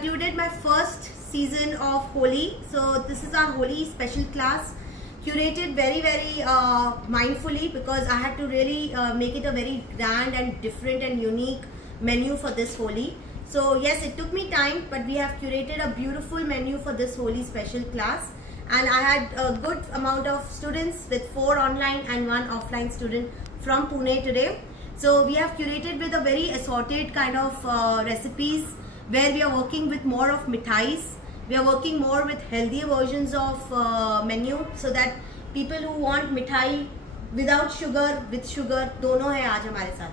concluded my first season of Holi. So this is our Holi special class, curated very mindfully, because I had to really make it a very grand and different and unique menu for this Holi. So yes, it took me time, but we have curated a beautiful menu for this Holi special class, and I had a good amount of students, with 4 online and 1 offline student from Pune today. So we have curated with a very assorted kind of recipes, where we are working with more of mithais. We are working more with healthier versions of menu, so that people who want mithai without sugar, with sugar, दोनों है आज हमारे साथ,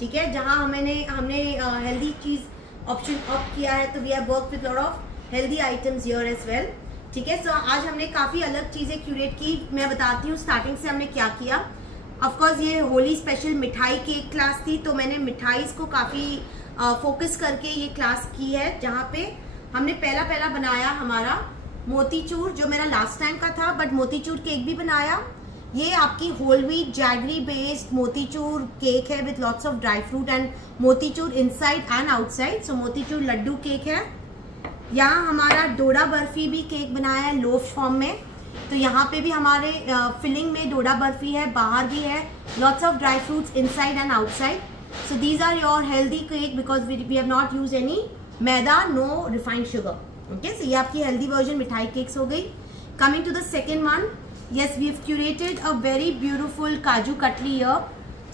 ठीक है. जहाँ हमने healthy चीज़ option opt किया है, तो we have work with lot of healthy items here as well, ठीक है. सो आज हमने काफ़ी अलग चीज़ें क्यूरेट की. मैं बताती हूँ स्टार्टिंग से हमने क्या किया. ऑफकोर्स ये होली स्पेशल मिठाई की एक क्लास थी, तो मैंने मिठाईज को काफ़ी फोकस करके ये क्लास की है, जहाँ पे हमने पहला बनाया हमारा मोतीचूर, जो मेरा लास्ट टाइम का था, बट मोतीचूर केक भी बनाया. ये आपकी whole wheat jaggery based motichoor cake है with lots of dry fruit and motichoor inside and outside. So motichoor laddoo cake है. यहाँ हमारा डोडा बर्फी भी केक बनाया है लोफ फॉर्म में. तो यहाँ पे भी हमारे फिलिंग में डोडा बर्फी है, बाहर भी है, lots of dry fruits inside and outside. So these are your healthy cake, because we have not use any maida, no refined sugar. Okay, so ये आपकी हेल्दी वर्जन मिठाई केक्स हो गई. Coming to the second one, yes, we have curated a very beautiful kaju katli here.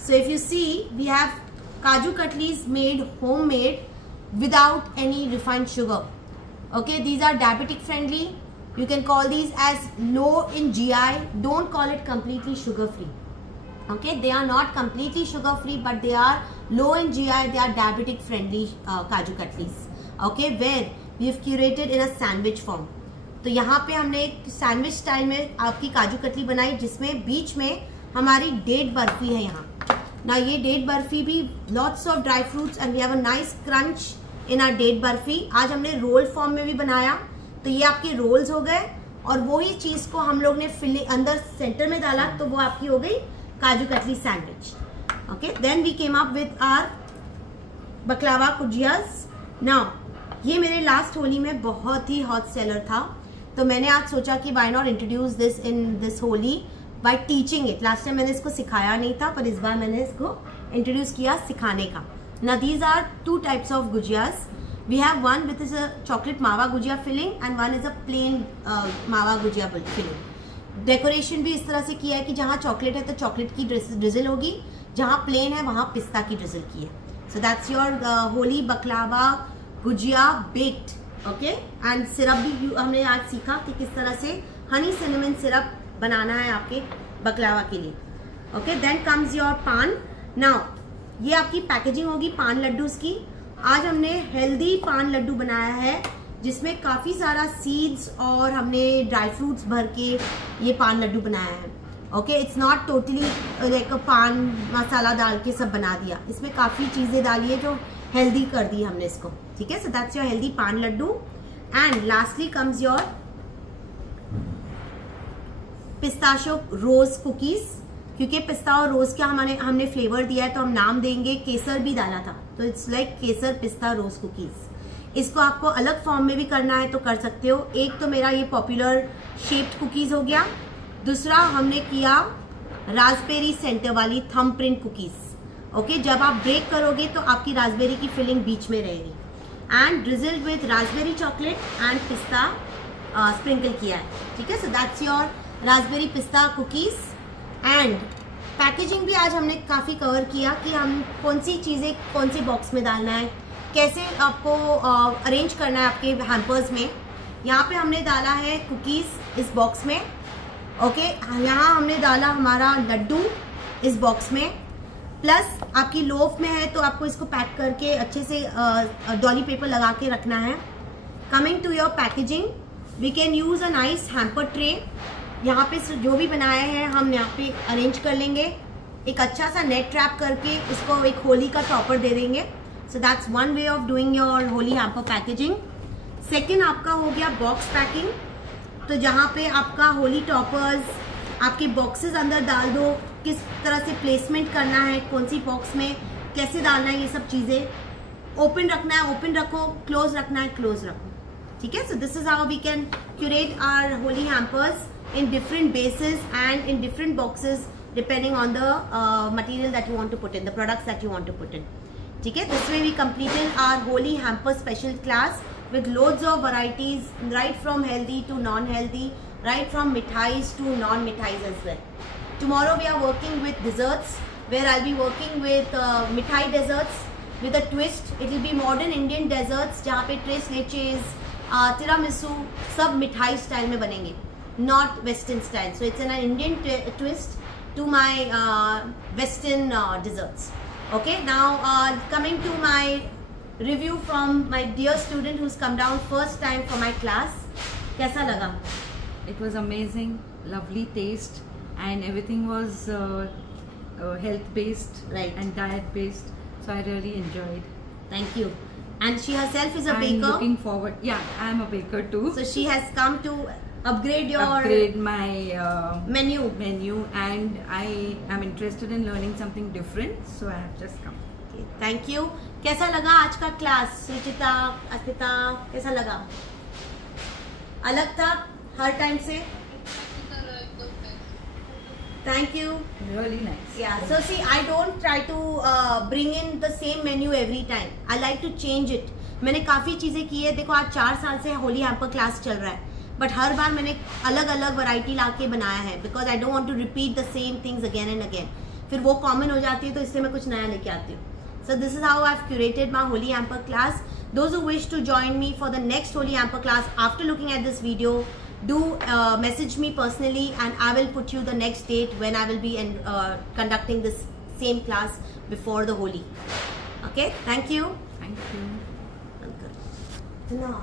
So if you see, we have kaju katlis made homemade without any refined sugar. Okay, these are diabetic friendly. You can call these as low in GI. Don't call it completely sugar free. Okay, they are not completely sugar free, but they are low in GI. They are diabetic friendly kaju katlis. Okay, where we have curated in a sandwich form. तो यहाँ पे हमने एक sandwich style में आपकी काजू कतली बनाई, जिसमें बीच में हमारी डेट बर्फी है. यहाँ ना ये डेट बर्फी भी lots of dry fruits and we have a nice crunch in our date barfi. आज हमने रोल फॉर्म में भी बनाया, तो ये आपके रोल्स हो गए, और वही चीज को हम लोग ने फिलिंग अंदर सेंटर में डाला, तो वो आपकी हो गई kaju katli sandwich. Okay, then we came up with our baklava gujiyas. Now ये मेरे लास्ट होली में बहुत ही हॉट सेलर था, तो मैंने आज सोचा कि why not introduce this in this Holi bye teaching it. Last time मैंने इसको सिखाया नहीं था, पर इस बार मैंने इसको इंट्रोड्यूस किया सिखाने का. ना these are 2 types of gujiyas. We have one with is a chocolate mawa gujiya filling and one is a plain mawa gujiya filling. Decoration भी इस तरह से किया है कि जहाँ चॉकलेट है तो चॉकलेट की ड्रिजल होगी, जहाँ प्लेन है वहाँ पिस्ता की ड्रिजल की है. So that's your Holi बकलावा gujiya baked. Okay, and syrup भी हमने आज सीखा कि किस तरह से हनी सिनेमन सिरप बनाना है आपके बकलावा के लिए. ओके, देन कम्स योर पान. नाउ ये आपकी पैकेजिंग होगी पान लड्डूस की. आज हमने हेल्दी पान लड्डू बनाया है, जिसमें काफ़ी सारा सीड्स और हमने ड्राई फ्रूट्स भर के ये पान लड्डू बनाया है. Okay, it's not totally like पान मसाला डाल के सब बना दिया. इसमें काफ़ी चीज़ें डाली है जो हेल्दी कर दी हमने इसको, ठीक है. So that's your healthy paan laddoo. And lastly comes your pistachio rose cookies. क्योंकि पिस्ता और रोज का हमने फ्लेवर दिया है, तो हम नाम देंगे, केसर भी डाला था, तो इट्स लाइक केसर पिस्ता रोज कुकीज. इसको आपको अलग फॉर्म में भी करना है तो कर सकते हो. एक तो मेरा ये पॉपुलर शेप्ड कुकीज हो गया. दूसरा हमने किया रास्पबेरी सेंटर वाली थंब प्रिंट कुकीज. ओके, जब आप ब्रेक करोगे तो आपकी रास्पबेरी की फिलिंग बीच में रहेगी, and drizzled with raspberry chocolate and pista sprinkle किया है, ठीक है. So that's your raspberry pista cookies. And packaging भी आज हमने काफ़ी कवर किया कि हम कौन सी चीज़ें कौन सी बॉक्स में डालना है, कैसे आपको अरेंज करना है आपके हैम्पर्स में. यहाँ पे हमने डाला है कुकीज़ इस बॉक्स में. ओके, यहाँ हमने डाला हमारा लड्डू इस बॉक्स में, प्लस आपकी लोफ में है तो आपको इसको पैक करके अच्छे से डॉली पेपर लगा के रखना है. Coming to your packaging, we can use a nice hamper tray. यहाँ पे जो भी बनाया है हम यहाँ पे अरेंज कर लेंगे. एक अच्छा सा नेट ट्रैप करके इसको एक होली का टॉपर दे देंगे. So that's one way of doing your Holi hamper packaging. Second आपका हो गया बॉक्स पैकिंग. तो जहाँ पे आपका होली टॉपर्स आपके बॉक्सेस अंदर डाल दो, किस तरह से प्लेसमेंट करना है, कौन सी बॉक्स में कैसे डालना है, ये सब चीज़ें ओपन रखना है ओपन रखो, क्लोज रखना है क्लोज रखो, ठीक है. So this is how we can curate our Holi hampers in different bases and in different boxes depending on the material that you want to put in, the products that you want to put in. Okay, this way we completed our holy hamper special class with loads of varieties, right from healthy to non-healthy, right from mithais to non-mithais as well. Tomorrow we are working with desserts, where I'll be working with mithai desserts with a twist. It will be modern Indian desserts जहाँ पे tres leches, tiramisu सब मिठाई style में बनेंगे, not Western style. So it's an Indian twist to my Western desserts. Okay, now coming to my review from my dear student who's come down first time for my class. कैसा लगा? It was amazing, lovely taste, and everything was health based, right, and diet based. So I really enjoyed. Thank you. And she herself is a baker. I'm looking forward. Yeah, I am a baker too. So she has come to upgrade my menu, and I am interested in learning something different, so I have just come. Okay, thank you. कैसा लगा आज का class? सुचिता, अस्मिता, कैसा लगा? अलग था हर time से? Thank you. Really nice. Yeah. So see, I don't try to bring in the same menu every time. I like to change it. मैंने काफ़ी चीज़ें की है. देखो आज 4 साल से होली हैम्पर क्लास चल रहा है, बट हर बार मैंने अलग अलग वैरायटी लाके बनाया है, because I don't want to repeat the same things again and again. फिर वो कॉमन हो जाती है, तो इसलिए मैं कुछ नया लेके आती हूँ. So this is how I've curated my holy hamper class. Those who wish to join me for the next holy hamper class after looking at this video, do message me personally, and I will put you the next date when I will be conducting this same class before the Holi. Okay, thank you. Thank you. No.